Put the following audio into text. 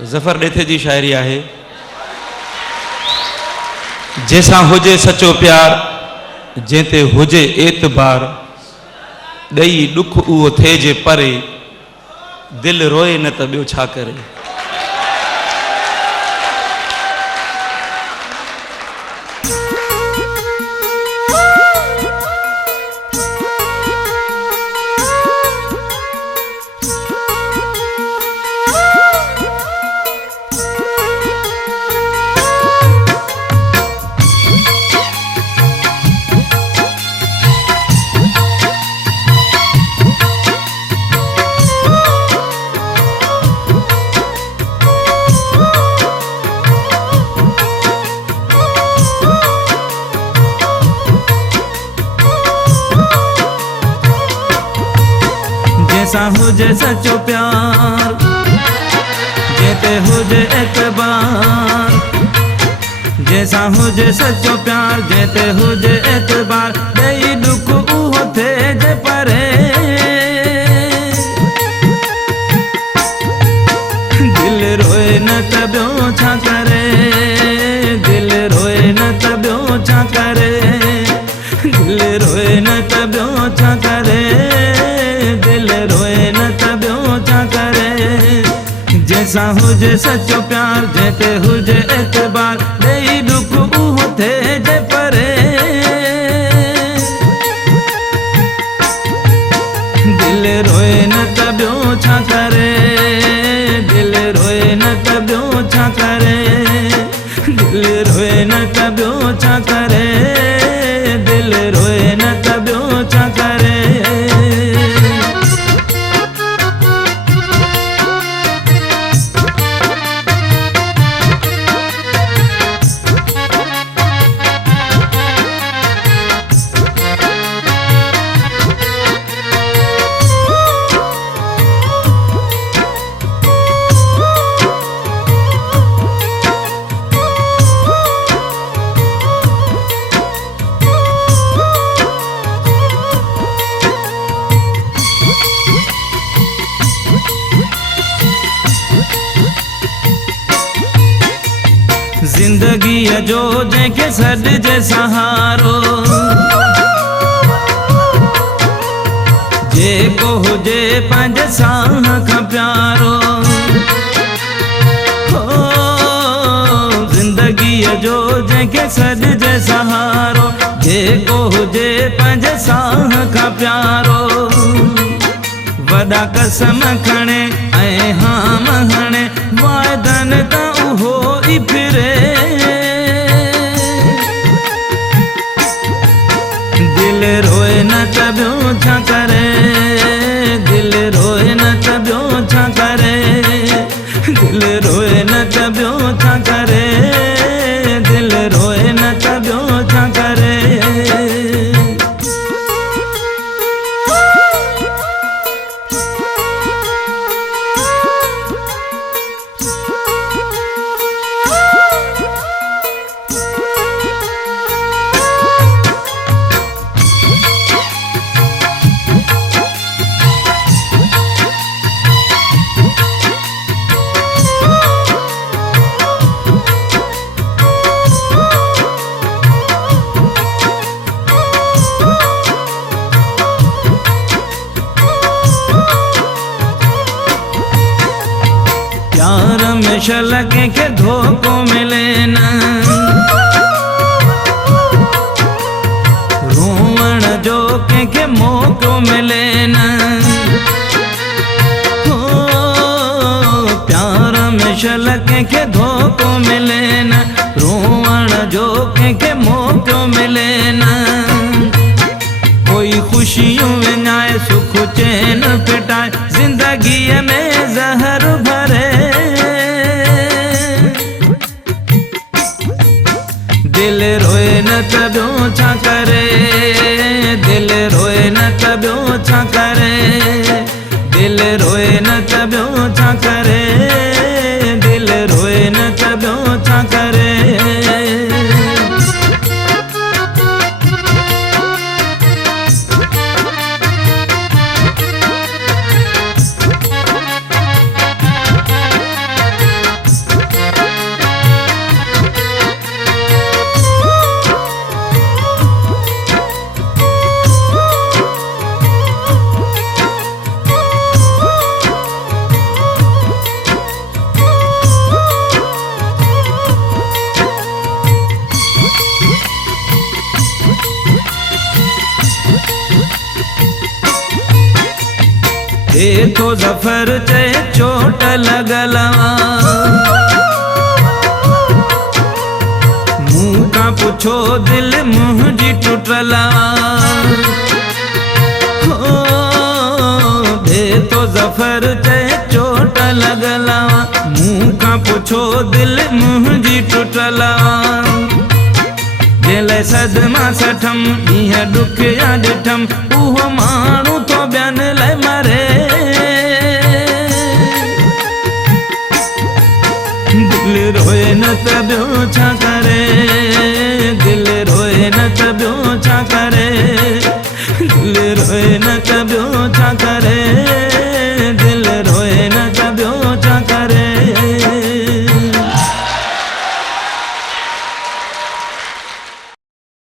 ज़फ़र ॾेथे जी शायरी आहे। जैसा हुजे सचो प्यार, जंहिंते हुजे एतबार, ॾेई ॾुख उहो थिए जे परे, दिल रोए न त ॿियो छा करे। जैसा हुजे सचो प्यार, जेते हुजे एतबार, जैसा हुजे सचो प्यार, जेते हुजे एतबार, ॾेई ॾुख उहो थिए जे परे, दिल रोए न त ॿियो छा करे, दिल रोए न त ॿियो छा करे, दिल रोए न त ॿियो छा करे, दिल रोए न त ॿियो छा करे। जैसा हुजे सचो प्यार, जेते हुजे एतबार, ॾेई ॾुख उहो थिए जे परे, दिल रोए न त ॿियो छा करे, दिल रोए न त ॿियो छा करे, दिल रोए न त ॿियो छा करे, दिल रोए न त ॿियो छा करे। जिंदगी जो जंहिंखे सॾिजे सहारो, जेको हुजे पंहिंजे साह खां प्यारो, हो जिंदगी जो जंहिंखे सॾिजे सहारो, जेको हुजे पंहिंजे साह खां प्यारो, वॾा कसम खणे ऐं हाम हणे, वाइदनि तां उहो ई फिरे, दिल रोए न त ॿियो छा करे, दिल रोए न त ॿियो छा करे, दिल रोए न त ॿियो छा करे, दिल रोए न त ॿियो छा करे। प्यार में शल कंहिंखे धोखो मिले न, रोवण जो कंहिंखे मौक़ो मिले न, हो प्यार में शल कंहिंखे धोखो मिले न, रोवण जो कंहिंखे मौक़ो मिले न, कोई खुशियूं विञाए सुख चैन फिटाए, जिंदगीअ में ज़हर भरे, दिल रोए न त ॿियो छा करे, दिल रोए न त ॿियो छा करे, दिल रोए न त ॿियो छा करे, दिल रोए न त ॿियो छा करे। थो ज़फ़र चए चोट लॻल मूं खां पुछो दिलि मुंहिंजी टुटल हो ॾे थो ज़फ़र चए चोट लॻल मूं खां पुछो दिलि मुंहिंजी टुटल जंहिं सदमा सठम ॾींहं ॾुखिया ॾिठम उहो माण्हू थो ॿियनि लाइ मरे दिलि रोए न त ॿियो छा करे दिलि रोए न त ॿियो छा करे दिलि रोए न त ॿियो छा करे